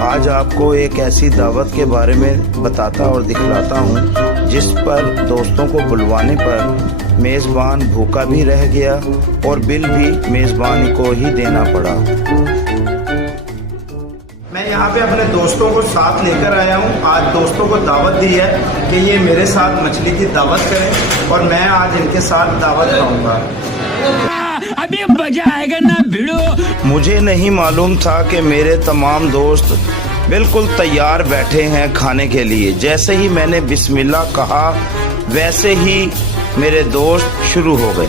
आज आपको एक ऐसी दावत के बारे में बताता और दिखलाता हूँ जिस पर दोस्तों को बुलवाने पर मेज़बान भूखा भी रह गया और बिल भी मेज़बान को ही देना पड़ा। मैं यहाँ पे अपने दोस्तों को साथ लेकर आया हूँ। आज दोस्तों को दावत दी है कि ये मेरे साथ मछली की दावत करें और मैं आज इनके साथ दावत खाऊंगा। अभी मजा आएगा ना भिड़ो। मुझे नहीं मालूम था कि मेरे तमाम दोस्त बिल्कुल तैयार बैठे हैं खाने के लिए। जैसे ही मैंने बिस्मिल्लाह कहा वैसे ही मेरे दोस्त शुरू हो गए।